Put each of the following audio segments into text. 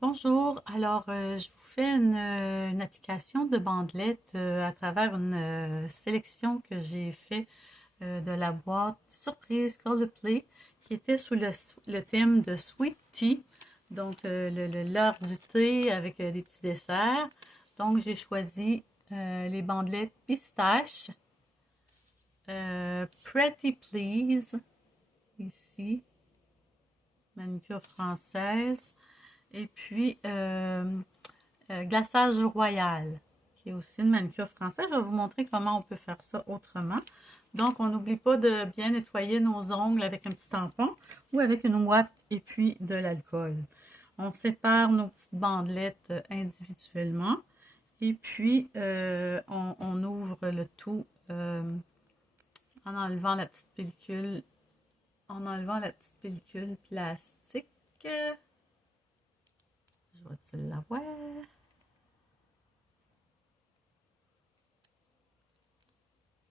Bonjour, alors je vous fais une application de bandelettes à travers une sélection que j'ai fait de la boîte surprise Coldplay qui était sous le thème de Sweet Tea, donc l'heure du thé avec des petits desserts. Donc j'ai choisi les bandelettes pistache, Pretty Please, ici, manucure française, et puis glaçage royal, qui est aussi une manucure française. Je vais vous montrer comment on peut faire ça autrement. Donc, on n'oublie pas de bien nettoyer nos ongles avec un petit tampon ou avec une ouate et puis de l'alcool. On sépare nos petites bandelettes individuellement et puis on ouvre le tout en enlevant la petite pellicule, plastique. Je vais-tu l'avoir?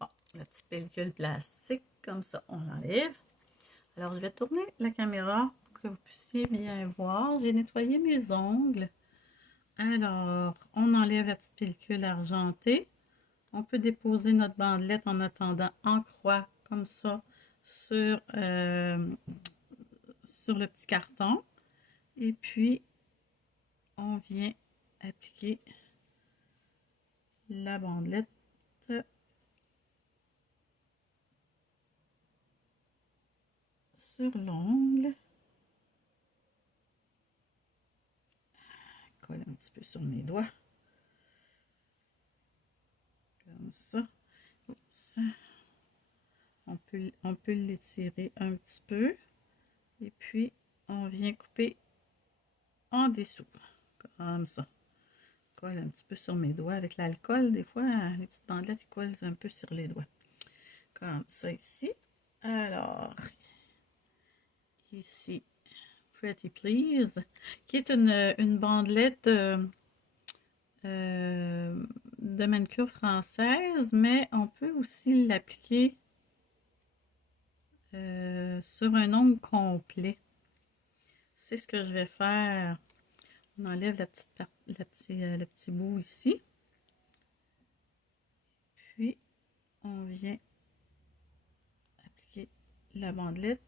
Bon, la petite pellicule plastique, comme ça, on l'enlève. Alors, je vais tourner la caméra pour que vous puissiez bien voir. J'ai nettoyé mes ongles. Alors, on enlève la petite pellicule argentée. On peut déposer notre bandelette en attendant en croix, comme ça, sur le petit carton. Et puis, on vient appliquer la bandelette sur l'ongle. Colle un petit peu sur mes doigts. Comme ça. Oups. On peut l'étirer un petit peu. Et puis, on vient couper en dessous. Comme ça. Colle un petit peu sur mes doigts avec l'alcool. Des fois, les petites bandelettes, ils collent un peu sur les doigts. Comme ça ici. Alors, ici, Pretty Please, qui est une bandelette de manucure française, mais on peut aussi l'appliquer sur un ongle complet. C'est ce que je vais faire. On enlève le petit bout ici. Puis, on vient appliquer la bandelette.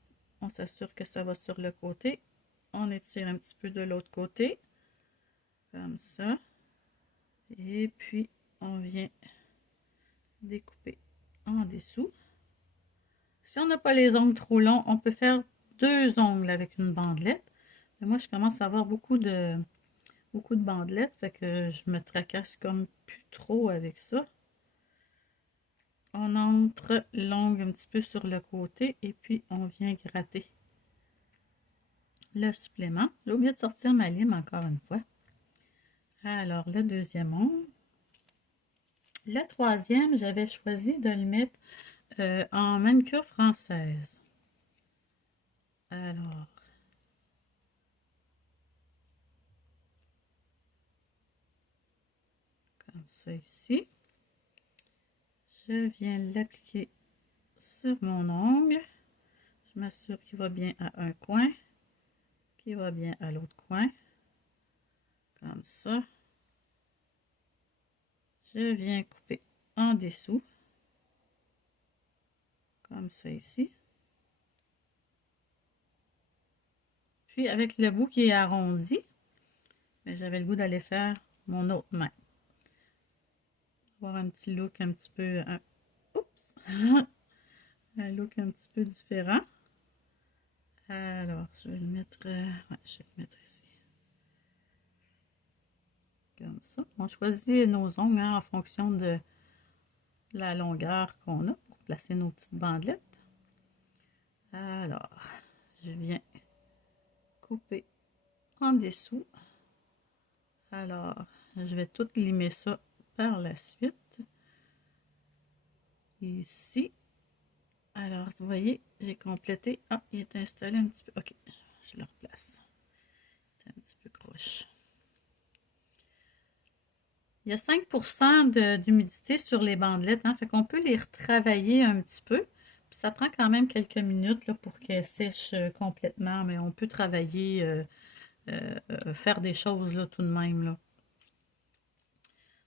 On s'assure que ça va sur le côté. On étire un petit peu de l'autre côté. Comme ça. Et puis, on vient découper en dessous. Si on n'a pas les ongles trop longs, on peut faire deux ongles avec une bandelette. Mais moi, je commence à avoir beaucoup de bandelettes, fait que je me tracasse comme plus trop avec ça. On entre l'ongle un petit peu sur le côté et puis on vient gratter le supplément. J'ai oublié de sortir ma lime encore une fois. Alors, le deuxième ongle. Le troisième, j'avais choisi de le mettre en manucure française. Alors, comme ça ici. Je viens l'appliquer sur mon ongle. Je m'assure qu'il va bien à un coin, qu'il va bien à l'autre coin. Comme ça. Je viens couper en dessous. Comme ça ici. Puis avec le bout qui est arrondi, j'avais le goût d'aller faire mon autre main. Avoir un petit look un petit peu... oups! Un look un petit peu différent. Alors, je vais le mettre... ouais, je vais le mettre ici. Comme ça. On choisit nos ongles hein, en fonction de la longueur qu'on a pour placer nos petites bandelettes. Alors, je viens couper en dessous. Alors, je vais tout limer ça par la suite. Ici. Alors, vous voyez, j'ai complété. Ah, il est installé un petit peu. Ok, je le replace. C'est un petit peu croche. Il y a 5% d'humidité sur les bandelettes, hein, fait qu'on peut les retravailler un petit peu. Puis ça prend quand même quelques minutes là, pour qu'elles sèchent complètement, mais on peut travailler faire des choses là, tout de même. Là.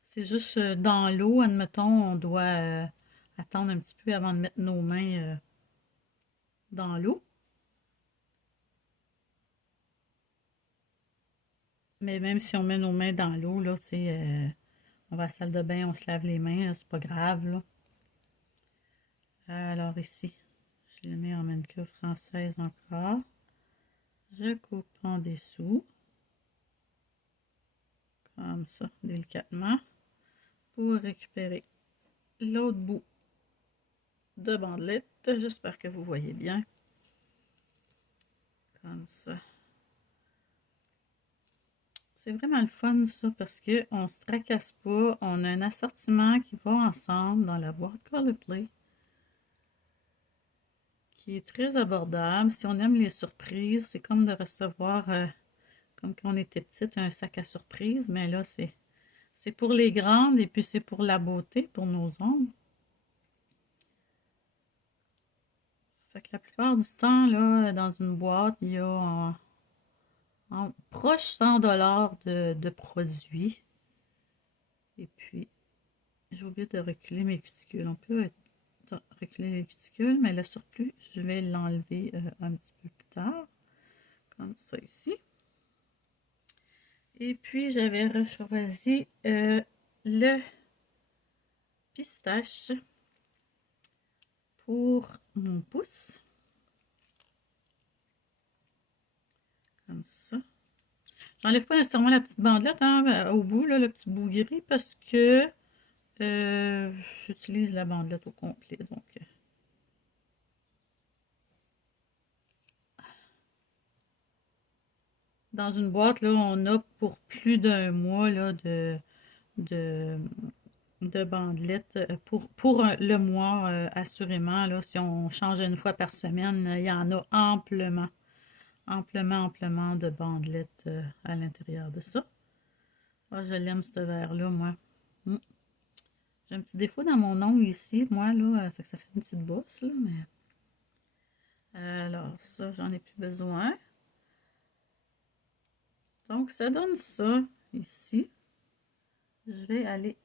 C'est juste dans l'eau, admettons, on doit attendre un petit peu avant de mettre nos mains dans l'eau. Mais même si on met nos mains dans l'eau, là, tu sais, on va à la salle de bain, on se lave les mains, c'est pas grave, là. Alors ici, je le mets en manucure française encore. Je coupe en dessous, comme ça, délicatement, pour récupérer l'autre bout de bandelette. J'espère que vous voyez bien. Comme ça. C'est vraiment le fun, ça, parce qu'on ne se tracasse pas. On a un assortiment qui va ensemble dans la boîte Colorplay, qui est très abordable. Si on aime les surprises, c'est comme de recevoir, comme quand on était petite, un sac à surprise. Mais là, c'est pour les grandes et puis c'est pour la beauté, pour nos ongles. Fait que la plupart du temps, là, dans une boîte, il y a en proche 100 $ de produits. Et puis, j'ai oublié de reculer mes cuticules. On peut reculer les cuticules, mais le surplus, je vais l'enlever un petit peu plus tard. Comme ça ici. Et puis, j'avais choisi le pistache pour mon pouce. Comme ça. J'enlève pas nécessairement la petite bandelette hein, au bout, là, le petit bout gris, parce que j'utilise la bandelette au complet. Donc, dans une boîte, là, on a pour plus d'un mois là, de, de bandelettes pour le mois, assurément. Là, si on change une fois par semaine, il y en a amplement, amplement de bandelettes à l'intérieur de ça. Ah, je l'aime, ce verre-là, moi. Mm. J'ai un petit défaut dans mon ongle ici, moi, là, fait que ça fait une petite bosse, là, mais... Alors, ça, j'en ai plus besoin. Donc, ça donne ça, ici. Je vais aller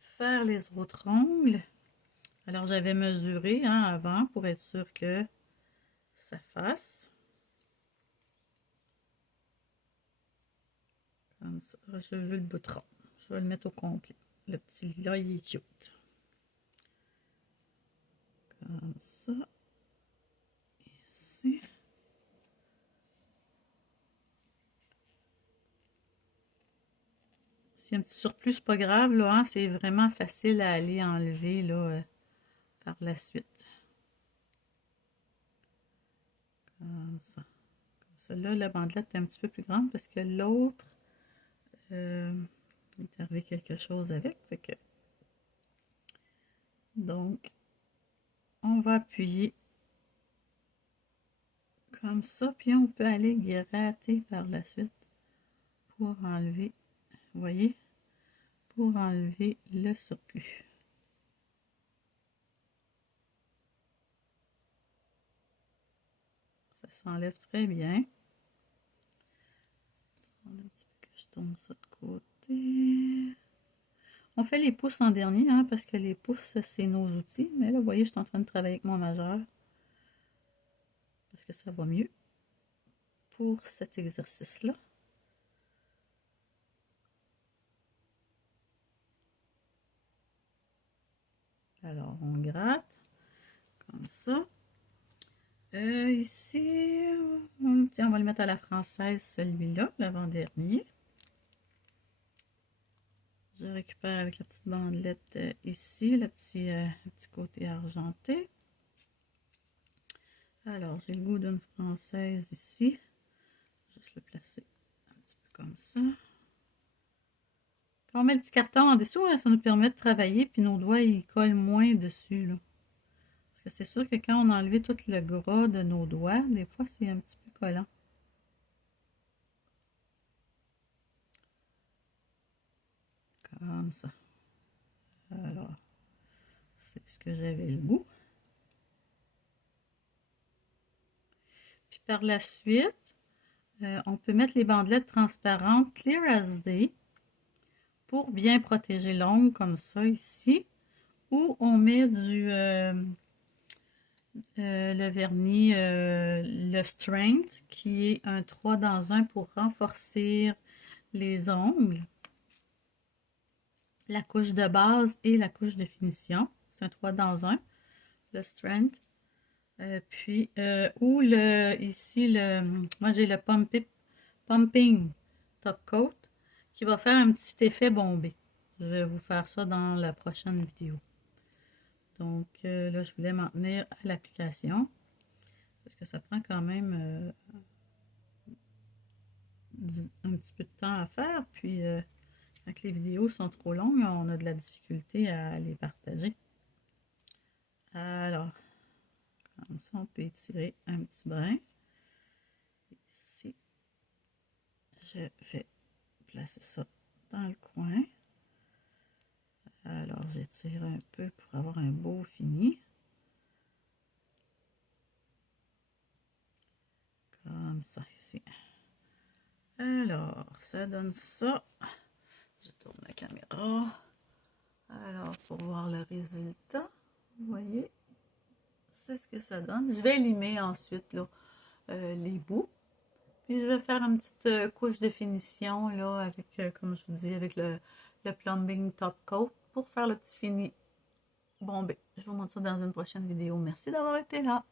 faire les autres ongles. Alors, j'avais mesuré hein, avant pour être sûr que ça fasse. Comme ça. Je veux le bout rond. Je vais le mettre au complet. Le petit là, il est cute. Comme ça. Ici. S'il y a un petit surplus, c'est pas grave. Là, hein, c'est vraiment facile à aller enlever là, par la suite. Comme ça. Comme ça. Là, la bandelette est un petit peu plus grande parce que l'autre, il est arrivé quelque chose avec. Fait que... Donc, on va appuyer comme ça, puis on peut aller gratter par la suite pour enlever, vous voyez, pour enlever le surplus. Ça s'enlève très bien. Un petit peu que je tourne ça de côté. On fait les pouces en dernier, hein, parce que les pouces, c'est nos outils. Mais là, vous voyez, je suis en train de travailler avec mon majeur. Parce que ça va mieux pour cet exercice-là. Alors, on gratte comme ça. Ici, tiens, on va le mettre à la française, celui-là, l'avant-dernier. Je récupère avec la petite bandelette ici, le petit côté argenté. Alors, j'ai le goût d'une française ici. Juste le placer un petit peu comme ça. Quand on met le petit carton en dessous, hein, ça nous permet de travailler, puis nos doigts, ils collent moins dessus. Là. Parce que c'est sûr que quand on a enlevé tout le gras de nos doigts, des fois, c'est un petit peu collant. Comme ça. Alors, c'est ce que j'avais le goût. Puis par la suite, On peut mettre les bandelettes transparentes Clear as Day pour bien protéger l'ongle comme ça ici. Ou on met le vernis, le Strength, qui est un 3 dans 1 pour renforcer les ongles. La couche de base et la couche de finition. C'est un 3 dans 1, le Strength. Ici, moi j'ai le Pumping Top Coat qui va faire un petit effet bombé. Je vais vous faire ça dans la prochaine vidéo. Donc là, je voulais m'en tenir à l'application parce que ça prend quand même un petit peu de temps à faire. Puis, quand les vidéos sont trop longues, on a de la difficulté à les partager. Alors, comme ça, on peut étirer un petit brin. Ici, je vais placer ça dans le coin. Alors, j'étire un peu pour avoir un beau fini. Comme ça, ici. Alors, ça donne ça. Je tourne la caméra. Alors, pour voir le résultat, vous voyez, c'est ce que ça donne. Je vais limer ensuite là, les bouts. Puis, je vais faire une petite couche de finition là, avec, comme je vous dis, avec le Plumbing Top Coat pour faire le petit fini bombé. Je vous montre ça dans une prochaine vidéo. Merci d'avoir été là.